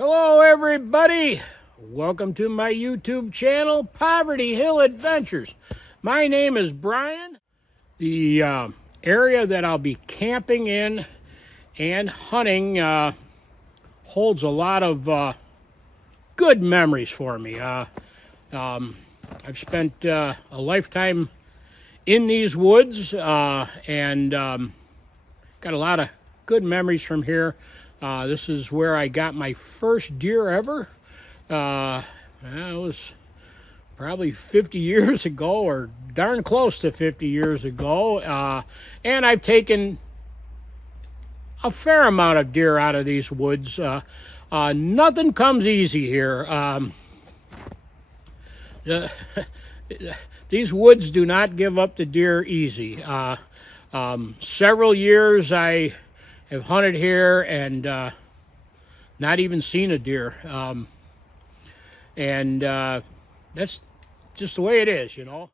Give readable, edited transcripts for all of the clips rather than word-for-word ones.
Hello, everybody. Welcome to my YouTube channel, Poverty Hill Adventures. My name is Brian. The area that I'll be camping in and hunting holds a lot of good memories for me. I've spent a lifetime in these woods and got a lot of good memories from here. This is where I got my first deer ever. It was probably 50 years ago, or darn close to 50 years ago. And I've taken a fair amount of deer out of these woods. Nothing comes easy here. These woods do not give up the deer easy. Several years I have hunted here and not even seen a deer. And that's just the way it is, you know.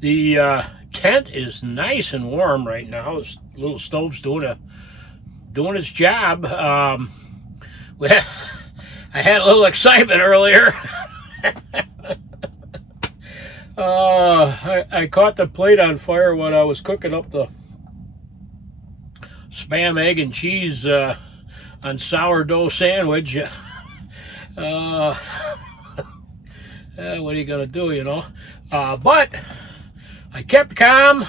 The tent is nice and warm right now. This little stove's doing its job. I had a little excitement earlier. I caught the plate on fire when I was cooking up the Spam, egg, and cheese on sourdough sandwich. What are you gonna do, you know? But I kept calm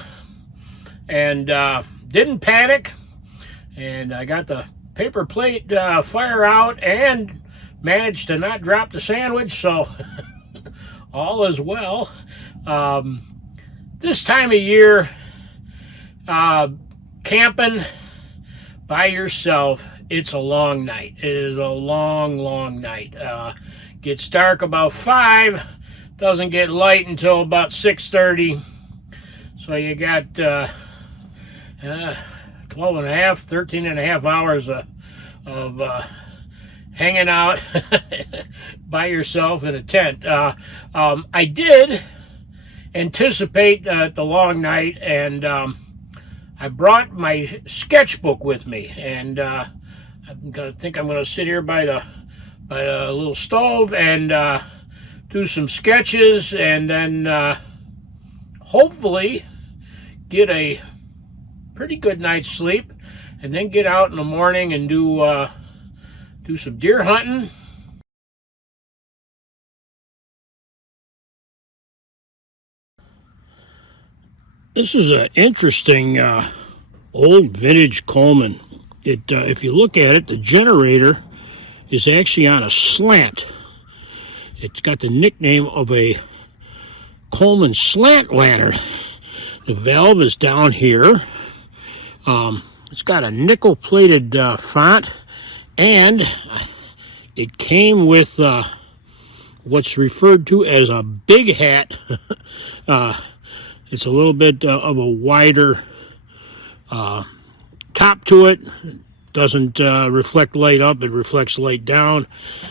and didn't panic, and I got the paper plate fire out and managed to not drop the sandwich, so all is well. This time of year, camping by yourself, it's a long night. It is a long, long night. Gets dark about 5, doesn't get light until about 6:30. So you got 12 and a half, 13 and a half hours of hanging out by yourself in a tent. I did anticipate the long night, and I brought my sketchbook with me, and I'm gonna sit here by the little stove and do some sketches, and then hopefully get a pretty good night's sleep, and then get out in the morning and do some deer hunting. This is an interesting old vintage Coleman. If you look at it, the generator is actually on a slant. It's got the nickname of a Coleman slant lantern. The valve is down here. It's got a nickel-plated font, and it came with what's referred to as a big hat. It's a little bit of a wider top to it. Doesn't reflect light up, it reflects light down.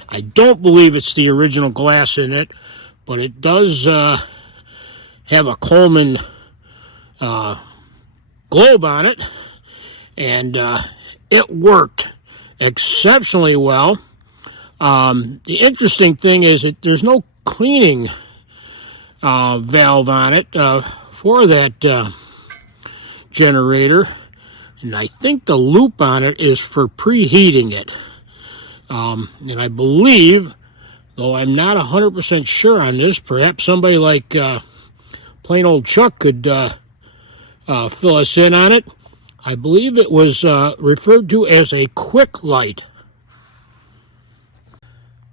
I don't believe it's the original glass in it, but it does have a Coleman globe on it, and it worked exceptionally well. The interesting thing is that there's no cleaning valve on it for that generator, and I think the loop on it is for preheating it. And I believe, though I'm not 100% sure on this, perhaps somebody like plain old Chuck could fill us in on it. I believe it was referred to as a quick light.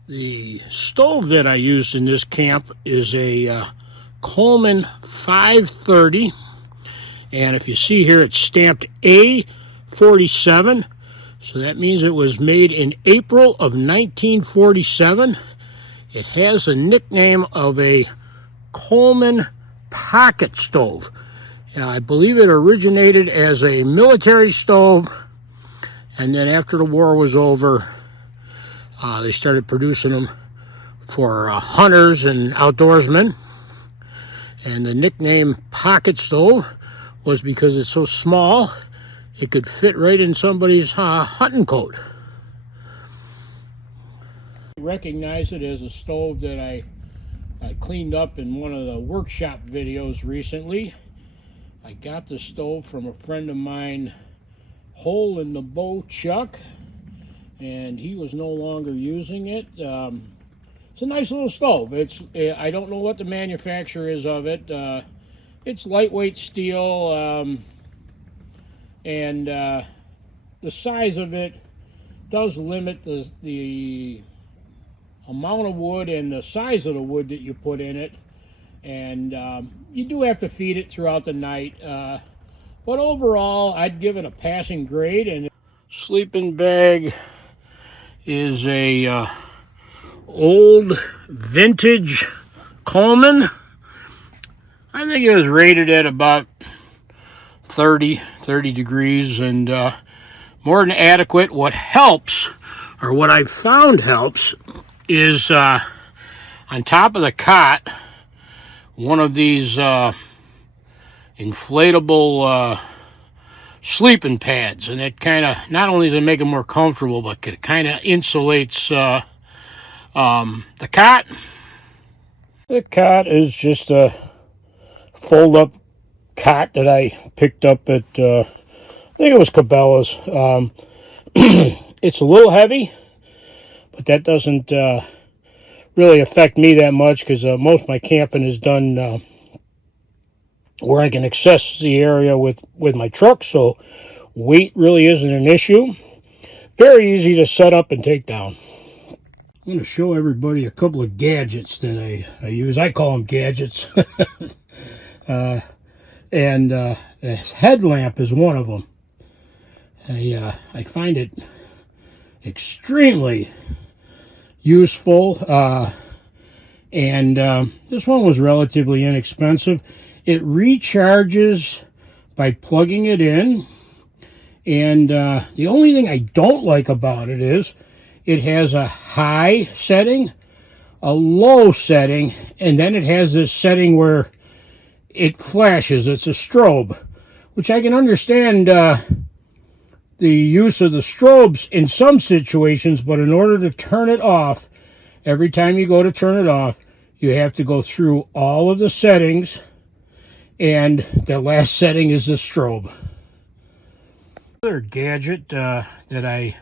The stove that I used in this camp is a Coleman 530, and if you see here, it's stamped A47, so that means it was made in April of 1947. It has a nickname of a Coleman pocket stove. I believe it originated as a military stove, and then after the war was over, they started producing them for hunters and outdoorsmen. And the nickname pocket stove was because it's so small, it could fit right in somebody's hunting coat. I recognize it as a stove that I cleaned up in one of the workshop videos recently. I got the stove from a friend of mine, Hole in the Bow Chuck, and he was no longer using it. It's a nice little stove. I don't know what the manufacturer is of it. It's lightweight steel, and the size of it does limit the amount of wood and the size of the wood that you put in it. And you do have to feed it throughout the night. But overall, I'd give it a passing grade. And sleeping bag is a old vintage Coleman. I think it was rated at about 30 degrees, and more than adequate. What helps, or what I found helps, is on top of the cot, one of these inflatable sleeping pads, and it kind of, not only does it make it more comfortable, but it kind of insulates the cot. The cot is just a fold-up cot that I picked up at, I think it was Cabela's. It's a little heavy, but that doesn't really affect me that much, because most of my camping is done where I can access the area with my truck, so weight really isn't an issue. Very easy to set up and take down. I'm going to show everybody a couple of gadgets that I use. I call them gadgets. And this headlamp is one of them. I find it extremely useful. And this one was relatively inexpensive. It recharges by plugging it in. And the only thing I don't like about it is it has a high setting, a low setting, and then it has this setting where it flashes. It's a strobe, which I can understand the use of the strobes in some situations, but in order to turn it off, every time you go to turn it off, you have to go through all of the settings, and the last setting is the strobe. Another gadget that I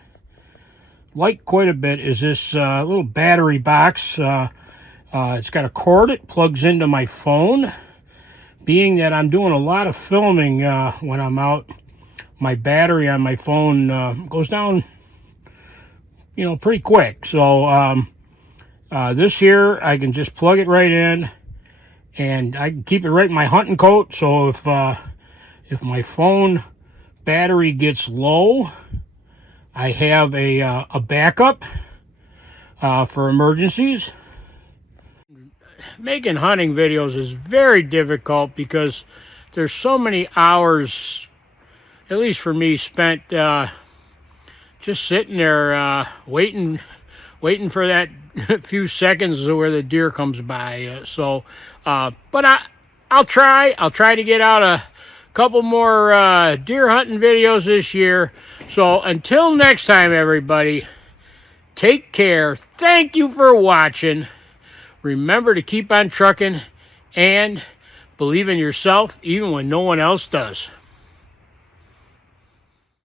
like quite a bit is this little battery box. It's got a cord. It plugs into my phone. Being that I'm doing a lot of filming when I'm out, my battery on my phone goes down, pretty quick. So this here, I can just plug it right in, and I can keep it right in my hunting coat. So if my phone battery gets low, I have a backup for emergencies. Making hunting videos is very difficult because there's so many hours, at least for me, spent just sitting there waiting for that few seconds where the deer comes by. But I'll try to get out a couple more deer hunting videos this year. So until next time, everybody, take care. Thank you for watching. Remember to keep on trucking and believe in yourself even when no one else does.